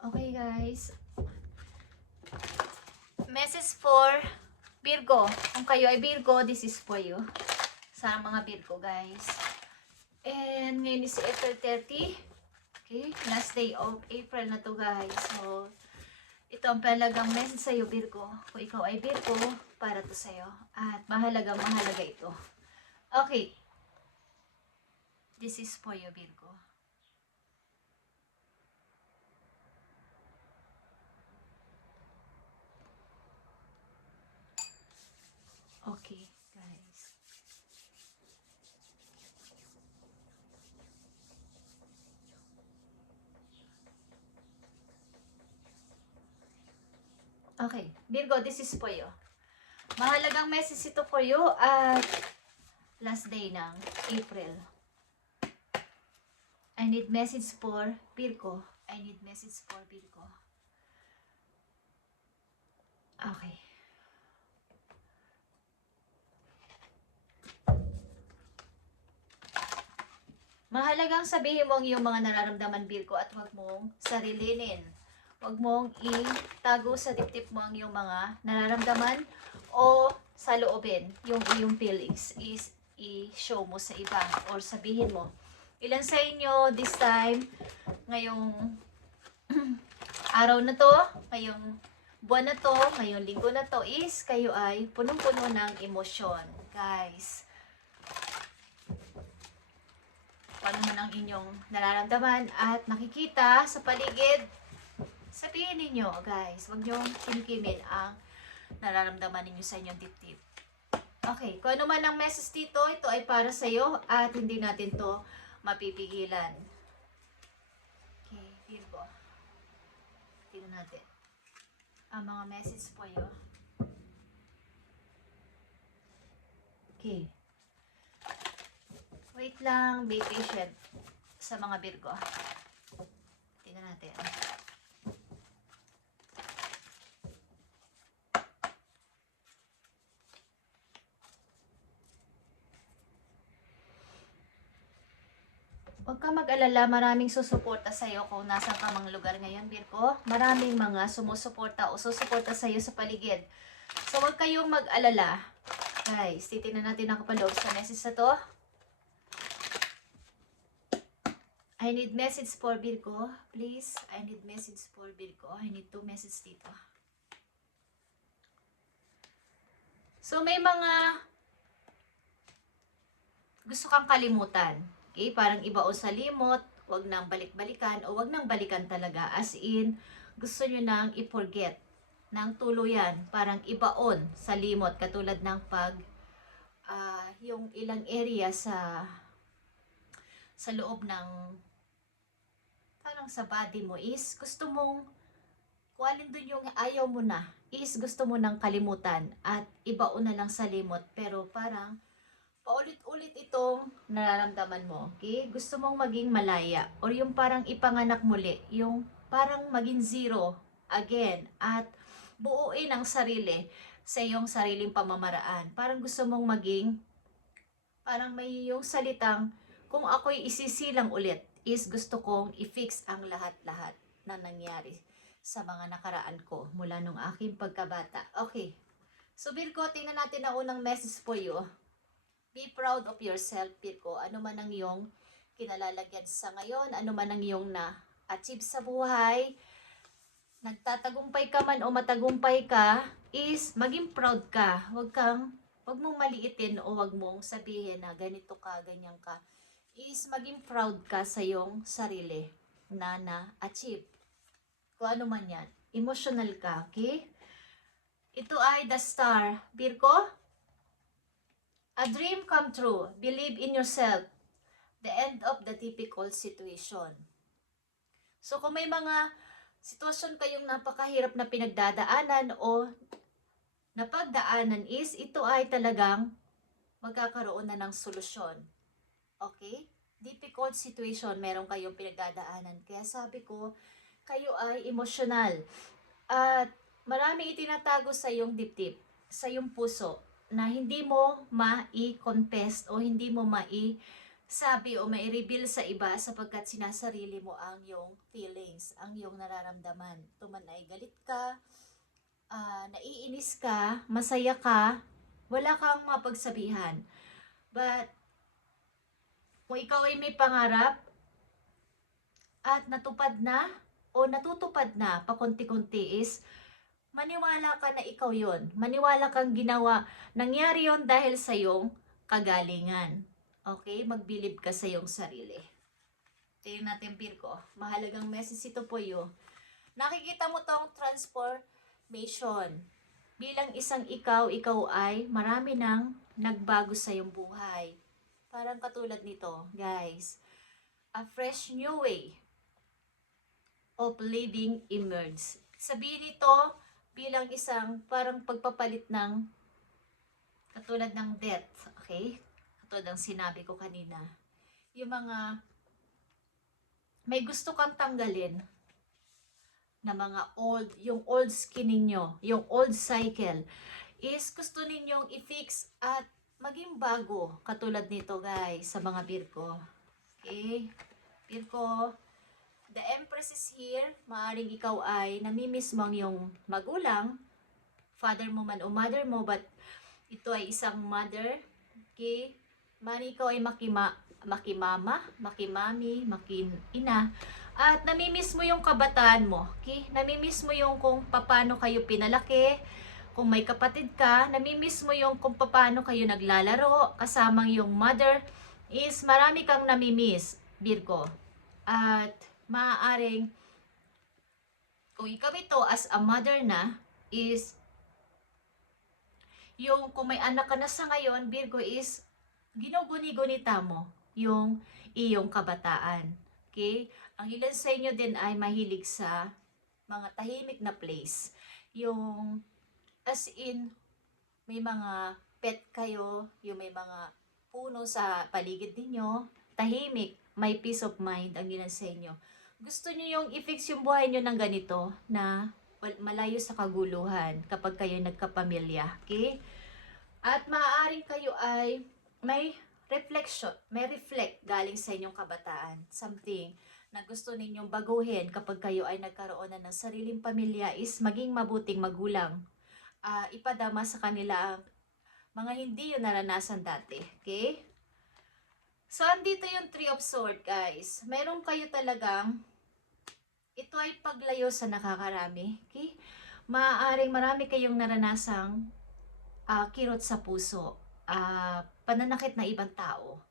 Okay guys, message for Virgo. Kung kayo ay Virgo, this is for you. Sa mga Virgo guys. And ngayon is April 30. Okay, last day of April na to guys. So, ito ang palagang message sa'yo Virgo. Kung ikaw ay Virgo, para to sa'yo. At mahalaga ito. Okay, this is for you Virgo. Okay, guys. Okay, Virgo, this is for you. Mahalagang message ito for you at last day ng April. I need message for Virgo. I need message for Virgo. Okay. Mahalagang sabihin mo ang iyong mga nararamdaman, Virgo, at huwag mong sarilinin. Huwag mong itago sa dibdib mo ang iyong mga nararamdaman o sa loobin. Yung iyong feelings is i-show mo sa iba or sabihin mo. Ilan sa inyo this time, ngayong araw na to, ngayong buwan na to, ngayong linggo na to is kayo ay punong-puno ng emosyon. Guys, paano man ang inyong nararamdaman at nakikita sa paligid, sabihin ninyo guys, huwag nyo kinikimin ang nararamdaman ninyo sa inyong dibdib. Okay, kung ano man ang message dito, ito ay para sa iyo at hindi natin to mapipigilan. Okay, Virgo. Tingnan natin ang mga message po iyo. Okay. Wait lang, be patient sa mga Virgo. Tingnan natin. Huwag ka mag-alala, maraming susuporta sa iyo kung nasa ka mang lugar ngayon, Virgo. Maraming mga sumusuporta o susuporta sa iyo sa paligid. So, huwag kayong mag-alala. Guys, titignan natin ang kapaloob sa message na to. I need message for Virgo. Please, I need message for Virgo. I need 2 message dito. So, may mga gusto kang kalimutan. Okay? Parang ibaon sa limot, wag nang balik-balikan o wag nang balikan talaga. As in, gusto nyo nang i-forget ng tuluyan. Parang ibaon sa limot. Katulad ng pag, yung ilang area sa loob ng, parang sa body mo is gusto mong, kung alin dun yung ayaw mo na, is gusto mo nang kalimutan at ibaon na lang sa limot. Pero parang, paulit-ulit itong nararamdaman mo. Okay? Gusto mong maging malaya or yung parang ipanganak muli, yung parang maging zero again at buuin ang sarili sa iyong sariling pamamaraan. Parang gusto mong maging, parang may yung salitang, kung ako'y isisilang ulit, is gusto kong i-fix ang lahat-lahat na nangyari sa mga nakaraan ko mula nung aking pagkabata. Okay. So Virgo, tingnan natin ang unang message for you. Be proud of yourself, Virgo. Ano man ang iyong kinalalagyan sa ngayon, ano man ang iyong na-achieve sa buhay, nagtatagumpay ka man o matagumpay ka, is maging proud ka. Huwag mong maliitin o huwag mong sabihin na ganito ka, ganyan ka. Is maging proud ka sa iyong sarili na na-achieve. Kung ano man yan. Emotional ka, okay? Ito ay the star. Virgo, a dream come true. Believe in yourself. The end of the difficult situation. So kung may mga sitwasyon kayong napakahirap na pinagdadaanan o napagdaanan is, ito ay talagang magkakaroon na ng solusyon. Okay? Difficult situation meron kayong pinagdadaanan. Kaya sabi ko, kayo ay emosyonal. At maraming itinatago sa iyong dibdib, sa iyong puso, na hindi mo ma-confess o hindi mo sabi o may reveal sa iba sapagkat sinasarili mo ang iyong feelings, ang iyong nararamdaman. Ito man ay galit ka, naiinis ka, masaya ka, wala kang mapagsabihan. But, kung ikaw ay may pangarap at natupad na o natutupad na pakunti-kunti is maniwala ka na ikaw yon. Maniwala kang ginawa. Nangyari yon dahil sa iyong kagalingan. Okay? Magbilib ka sa iyong sarili. Tingnan natin, Virgo. Mahalagang message ito po yun. Nakikita mo tong transformation. Bilang isang ikaw ay marami nang nagbago sa iyong buhay. Parang katulad nito, guys. A fresh new way of living emerges. Sabihin nito bilang isang parang pagpapalit ng katulad ng death, okay? Katulad ng sinabi ko kanina. Yung mga may gusto kang tanggalin na mga yung old skin ninyo, yung old cycle is gusto ninyong i-fix at maging bago. Katulad nito, guys, sa mga Virgo. Okay? Virgo, the Empress is here. Maaring ikaw ay namimiss mo ang iyong magulang, father mo man o mother mo, but ito ay isang mother. Okay? Maaring ikaw ay makimama, makimami, makinina. At namimiss mo yung kabataan mo. Okay? Namimiss mo yung kung paano kayo pinalaki. Kung may kapatid ka, namimiss mo yung kung paano kayo naglalaro, kasamang yung mother, is marami kang namimiss, Virgo. At maaaring, kung ikaw ito as a mother na, is, yung kung may anak ka na sa ngayon, Virgo, is, ginuguni-gunita mo yung iyong kabataan. Okay? Ang ilan sa inyo din ay mahilig sa mga tahimik na place. Yung as in, may mga pet kayo, yung may mga puno sa paligid ninyo, tahimik, may peace of mind ang ilan sa inyo. Gusto nyo yung i-fix yung buhay nyo ng ganito na malayo sa kaguluhan kapag kayo nagkapamilya. Okay? At maaaring kayo ay may reflection, may reflect galing sa inyong kabataan. Something na gusto ninyong baguhin kapag kayo ay nagkaroon na ng sariling pamilya is maging mabuting magulang. Ipadama sa kanila ang mga hindi yun naranasan dati. Okay? So, andito yung Three of Swords, guys. Meron kayo talagang, ito ay paglayo sa nakakarami. Okay? Maaaring marami kayong naranasang kirot sa puso. Pananakit na ibang tao.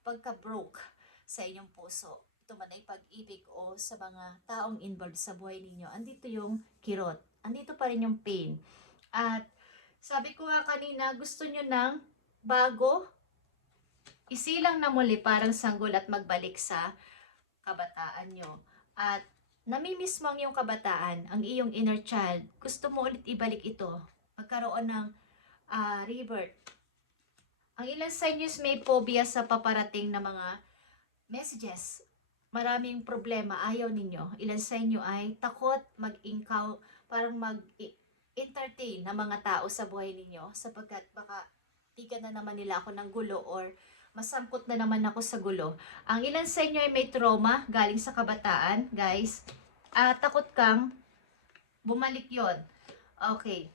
Pagka-broke sa inyong puso. Ito man ay pag-ibig o sa mga taong involved sa buhay ninyo. Andito yung kirot. Andito pa rin yung pain. At sabi ko nga kanina, gusto nyo ng bago, isilang na muli parang sanggol at magbalik sa kabataan nyo. At namimiss mo ang iyong kabataan, ang iyong inner child. Gusto mo ulit ibalik ito. Magkaroon ng rebirth. Ang ilan sa inyo may phobia sa paparating na mga messages. Maraming problema, ayaw ninyo. Ilan sa inyo ay takot parang mag-entertain na mga tao sa buhay ninyo sapagkat baka tigan na naman nila ako ng gulo or masangkot na naman ako sa gulo. Ang ilan sa inyo ay may trauma galing sa kabataan, guys. Takot kang bumalik yon. Okay.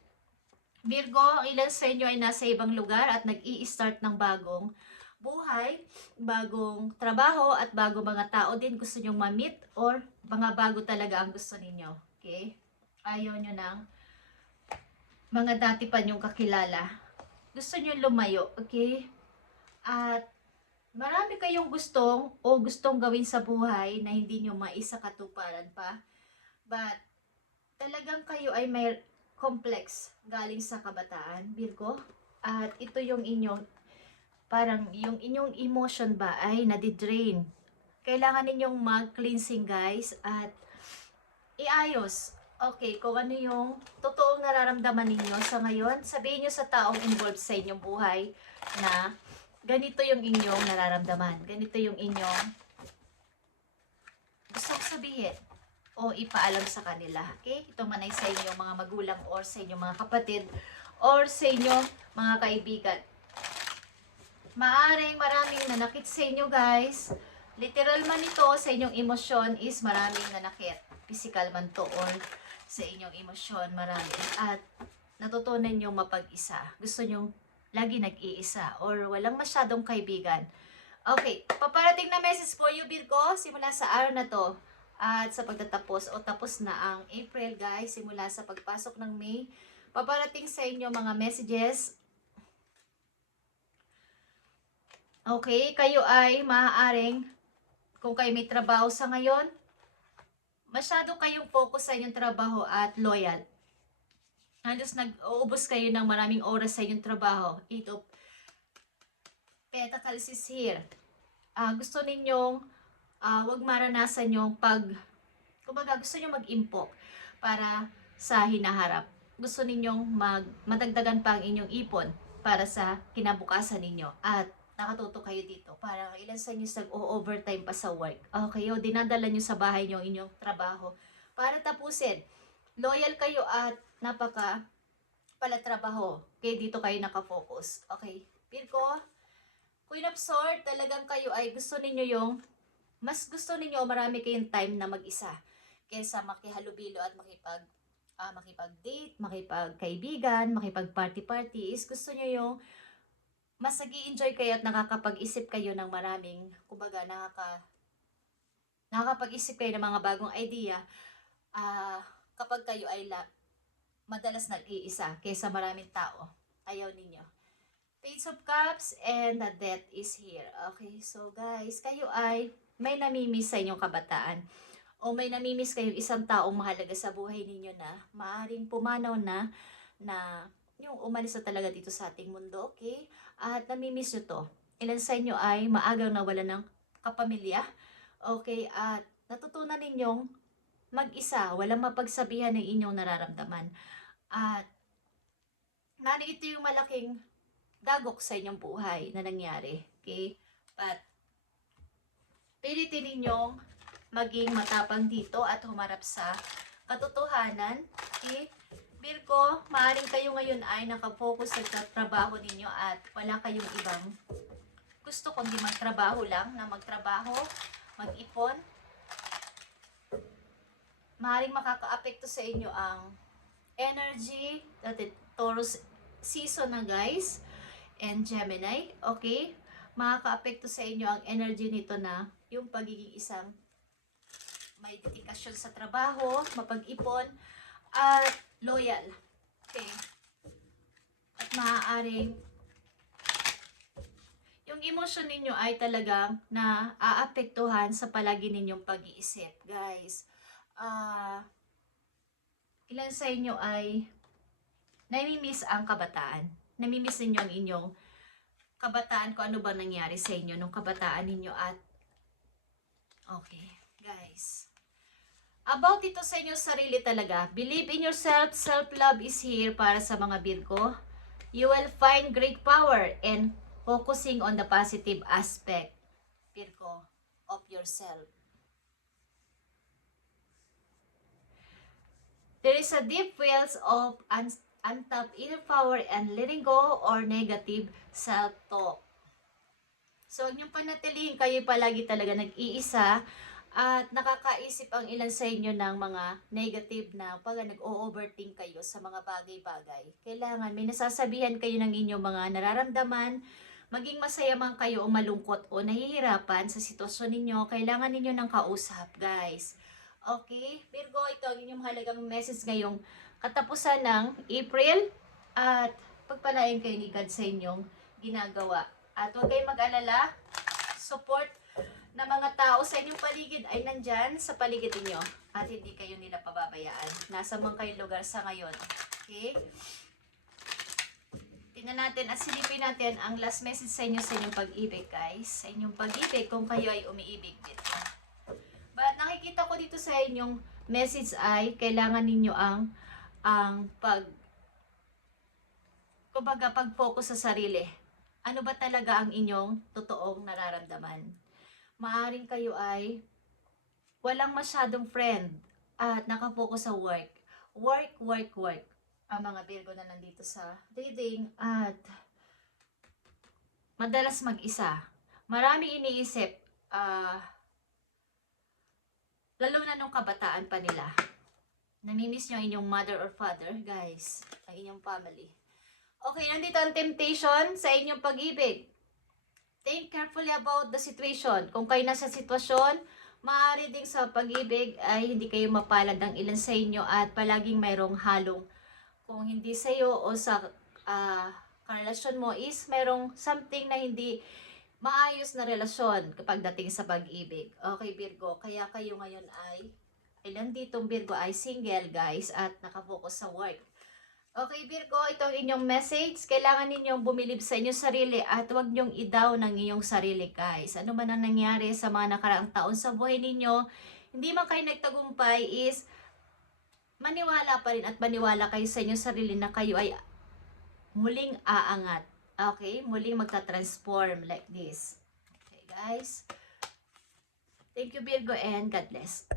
Virgo, ang ilan sa inyo ay nasa ibang lugar at nag-i-start ng bagong buhay, bagong trabaho at bagong mga tao din gusto nyong ma-meet or mga bago talaga ang gusto ninyo. Okay? Ayaw nyo ng mga dati pa nyong kakilala. Gusto nyo lumayo. Okay? At marami kayong gustong gawin sa buhay na hindi nyo maisakatuparan pa. But talagang kayo ay may complex galing sa kabataan, Virgo. At ito yung inyong parang yung inyong emotion ba ay nadidrain. Kailangan ninyong mag-cleansing, guys, at iayos. Okay, kung ano yung totoong nararamdaman ninyo sa ngayon, sabihin nyo sa taong involved sa inyong buhay na ganito yung inyong nararamdaman. Ganito yung inyong gusto ko sabihin o ipaalam sa kanila. Okay? Ito man ay sa inyong mga magulang or sa inyong mga kapatid or sa inyong mga kaibigan. Maaring maraming nanakit sa inyo guys. Literal man ito sa inyong emosyon is maraming nanakit. Physical man to or sa inyong emosyon marami. At natutunan nyo mapag-isa. Gusto nyo lagi nag-iisa or walang masyadong kaibigan. Okay, paparating na message for you Virgo simula sa araw na to. At sa pagtatapos o tapos na ang April guys, simula sa pagpasok ng May, paparating sa inyo mga messages. Okay, kayo ay maaaring, kung kayo may trabaho sa ngayon, masyado kayong focus sa inyong trabaho at loyal. Halos nag-uubos kayo ng maraming oras sa inyong trabaho. Ito, Pentacles is here. Gusto ninyong wag maranasan yung kumbaga gusto niyo mag-impok para sa hinaharap. Gusto ninyong madagdagan pa ang inyong ipon para sa kinabukasan ninyo. At nakatuto kayo dito. Parang ilan sa inyo nag-overtime pa sa work. Okay, o dinadala nyo sa bahay nyo inyong trabaho para tapusin. Loyal kayo at napaka palatrabaho. Okay, dito kayo nakafocus. Okay, Virgo, Queen of Swords, talagang kayo ay gusto ninyo mas gusto ninyo marami kayong time na mag-isa kaysa makihalubilo at makipag-date, makipagkaibigan, makipag-party-party. Is gusto nyo yung mas nag-i-enjoy kayo at nakakapag-isip kayo ng maraming, kumbaga nakakapag-isip kayo ng mga bagong idea kapag kayo ay madalas nag-iisa kaysa maraming tao. Ayaw ninyo. Page of Cups and the Death is here. Okay, so guys, kayo ay may namimiss sa inyong kabataan o may namimiss kayong isang taong mahalaga sa buhay ninyo na maaaring pumanaw na yung umalis na talaga dito sa ating mundo, okay? At namimiss nyo to. Ilan sa inyo ay maagang nawala ng kapamilya, okay? At natutunan ninyong mag-isa, walang mapagsabihan ng inyong nararamdaman. At ito yung malaking dagok sa inyong buhay na nangyari, okay? But pilitin ninyong maging matapang dito at humarap sa katotohanan, okay? Virgo, maaaring kayo ngayon ay nakafocus sa trabaho ninyo at wala kayong ibang gusto kundi magtrabaho lang, na magtrabaho, mag-ipon. Maaaring makaka-apekto sa inyo ang energy, Taurus season na guys, and Gemini, okay? Makaka-apekto sa inyo ang energy nito na yung pagiging isang may dedikasyon sa trabaho, mapag-ipon, at loyal. Okay. At maaaring yung emosyon ninyo ay talagang naaapektuhan sa palagi ninyong pag-iisip, guys. Ilan sa inyo ay namimiss ang kabataan. Namimiss ninyo ang inyong kabataan, kung ano ba nangyari sa inyo nung kabataan ninyo at okay, guys. About ito sa inyong sarili talaga. Believe in yourself. Self-love is here para sa mga Virgo. You will find great power and focusing on the positive aspect, Virgo, of yourself. There is a deep wells of untapped inner power and letting go or negative self-talk. So, huwag niyong panatilihin kayo palagi talaga nag-iisa at nakakaisip ang ilan sa inyo ng mga negative na pag nag-o-overthink kayo sa mga bagay-bagay. Kailangan may nasasabihan kayo ng inyong mga nararamdaman, maging masaya man kayo o malungkot o nahihirapan sa sitwasyon ninyo, kailangan ninyo ng kausap, guys. Okay? Virgo, ito ang inyong mahalagang message ngayong katapusan ng April at pagpalain kayo ni God sa inyong ginagawa. At huwag kayong mag-alala, support na mga tao sa inyong paligid ay nandyan sa paligid niyo at hindi kayo nila pababayaan. Nasa man kayong lugar sa ngayon. Okay? Tingnan natin at silipin natin ang last message sa inyo sa inyong pag-ibig, guys. Sa inyong pag-ibig kung kayo ay umiibig dito. But nakikita ko dito sa inyong message ay kailangan ninyo ang pag-focus sa sarili. Ano ba talaga ang inyong totoong nararamdaman? Maaring kayo ay walang masyadong friend at nakafocus sa work. Work. Ang mga Virgo na nandito sa reading at madalas mag-isa. Maraming iniisip, lalo na nung kabataan pa nila. Namimiss nyo ang inyong mother or father, guys. Ang inyong family. Okay, nandito ang temptation sa inyong pag-ibig. Think carefully about the situation. Kung kayo nasa sitwasyon, maaari ding sa pag-ibig ay hindi kayo mapalad ng ilan sa inyo at palaging mayroong halong. Kung hindi sa iyo o sa karelasyon mo is mayroong something na hindi maayos na relasyon kapag dating sa pag-ibig. Okay, Virgo, kaya kayo ngayon ay nanditong Virgo ay single, guys, at nakafocus sa work. Okay, Virgo, ito ang inyong message. Kailangan ninyong bumilib sa inyong sarili at huwag nyong i-down ng inyong sarili, guys. Ano man ang nangyari sa mga nakaraang taon sa buhay ninyo, hindi man kayo nagtagumpay is maniwala pa rin at maniwala kayo sa inyong sarili na kayo ay muling aangat. Okay? Muling magta-transform like this. Okay, guys. Thank you, Virgo, and God bless.